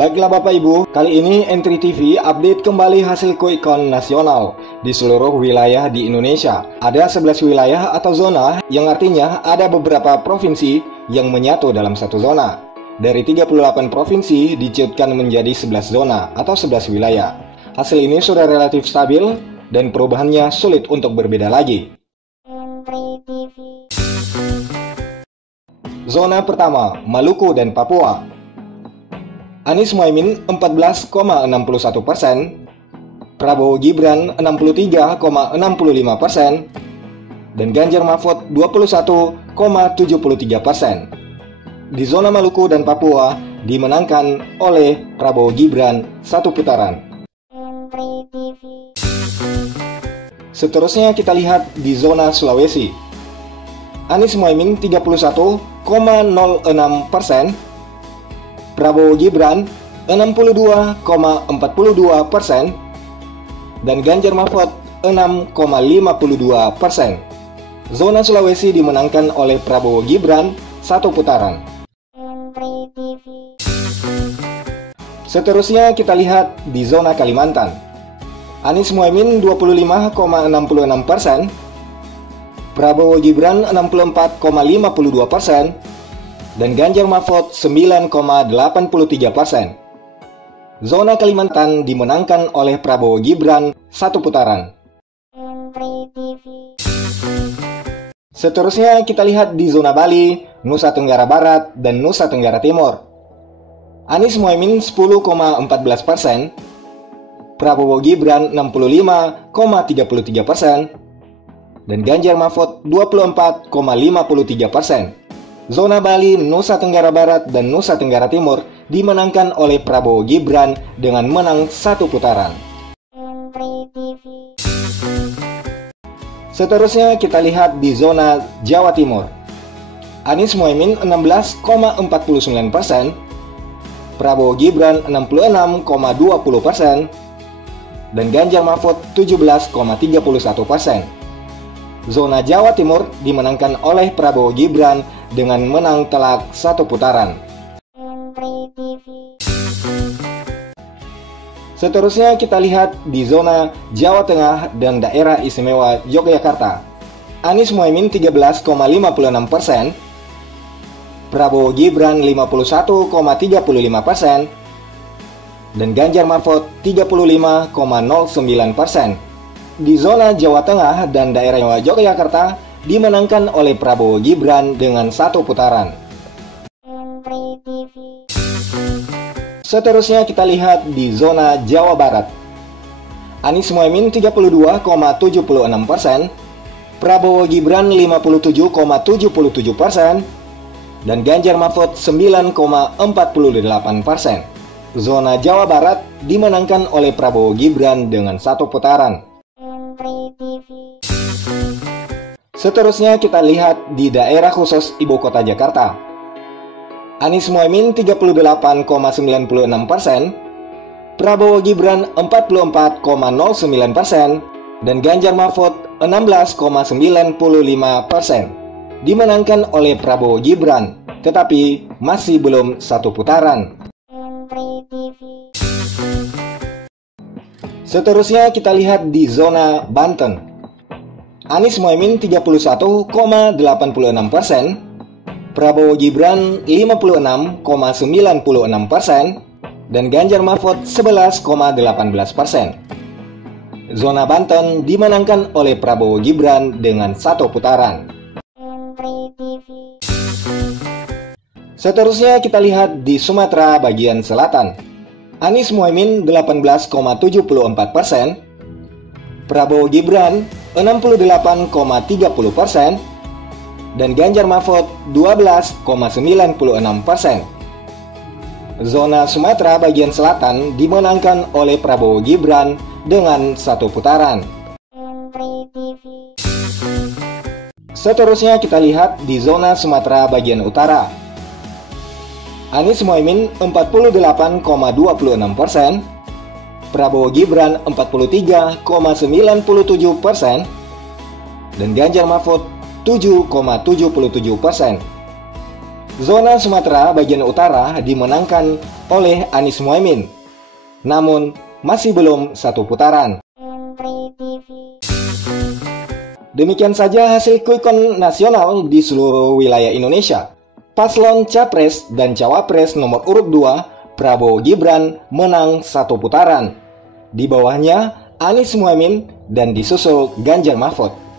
Baiklah Bapak Ibu, kali ini Entry TV update kembali hasil quick count nasional di seluruh wilayah di Indonesia. Ada 11 wilayah atau zona yang artinya ada beberapa provinsi yang menyatu dalam satu zona. Dari 38 provinsi diciutkan menjadi 11 zona atau 11 wilayah. Hasil ini sudah relatif stabil dan perubahannya sulit untuk berbeda lagi. Zona pertama, Maluku dan Papua. Anies Muhaimin 14,61%, Prabowo Gibran 63,65%, dan Ganjar Mahfud 21,73%. Di zona Maluku dan Papua dimenangkan oleh Prabowo Gibran satu putaran. Seterusnya kita lihat di zona Sulawesi. Anies Muhaimin 31,06%, Prabowo Gibran 62,42%, dan Ganjar Mahfud 6,52%. Zona Sulawesi dimenangkan oleh Prabowo Gibran satu putaran. Seterusnya kita lihat di zona Kalimantan. Anies Muhaimin 25,66%, Prabowo Gibran 64,52%, dan Ganjar Mahfud 9,83%. Zona Kalimantan dimenangkan oleh Prabowo Gibran satu putaran. Seterusnya kita lihat di zona Bali, Nusa Tenggara Barat, dan Nusa Tenggara Timur. Anies Muhaimin 10,14%, Prabowo Gibran 65,33%, dan Ganjar Mahfud 24,53%. Zona Bali, Nusa Tenggara Barat, dan Nusa Tenggara Timur dimenangkan oleh Prabowo Gibran dengan menang satu putaran. Seterusnya kita lihat di zona Jawa Timur. Anies Muhaimin 16,49%, Prabowo Gibran 66,20%, dan Ganjar Mahfud 17,31%. Zona Jawa Timur dimenangkan oleh Prabowo Gibran dengan menang telak satu putaran. Seterusnya kita lihat di zona Jawa Tengah dan Daerah Istimewa Yogyakarta. Anies Muhaimin 13,56%, Prabowo Gibran 51,35%, dan Ganjar Mahfud 35,09%. Di zona Jawa Tengah dan Daerah Yogyakarta dimenangkan oleh Prabowo Gibran dengan satu putaran. Seterusnya kita lihat di zona Jawa Barat. Anies Muhaimin 32,76%, Prabowo Gibran 57,77%, dan Ganjar Mahfud 9,48%. Zona Jawa Barat dimenangkan oleh Prabowo Gibran dengan satu putaran. Seterusnya kita lihat di daerah khusus Ibu Kota Jakarta. Anies Muhaimin 38,96%, Prabowo Gibran 44,09%, dan Ganjar Mahfud 16,95%. Dimenangkan oleh Prabowo Gibran, tetapi masih belum satu putaran. Seterusnya kita lihat di zona Banten. Anies Muhaimin 31,86%, Prabowo Gibran 56,96%, dan Ganjar Mahfud 11,18%. Zona Banten dimenangkan oleh Prabowo Gibran dengan satu putaran. Seterusnya kita lihat di Sumatera bagian selatan. Anies Muhaimin 18,74%, Prabowo Gibran 68,30%, dan Ganjar Mahfud 12,96%. Zona Sumatera bagian selatan dimenangkan oleh Prabowo Gibran dengan satu putaran. Seterusnya kita lihat di zona Sumatera bagian utara. Anies Muhaimin 48,26%, Prabowo Gibran 43,97%, dan Ganjar Mahfud 7,77%. Zona Sumatera bagian utara dimenangkan oleh Anies Mohaimin, namun masih belum satu putaran. Demikian saja hasil quick count nasional di seluruh wilayah Indonesia. Paslon Capres dan Cawapres nomor urut 2, Prabowo Gibran, menang satu putaran. Di bawahnya Anies Mohaimin dan disusul Ganjar Mahfud.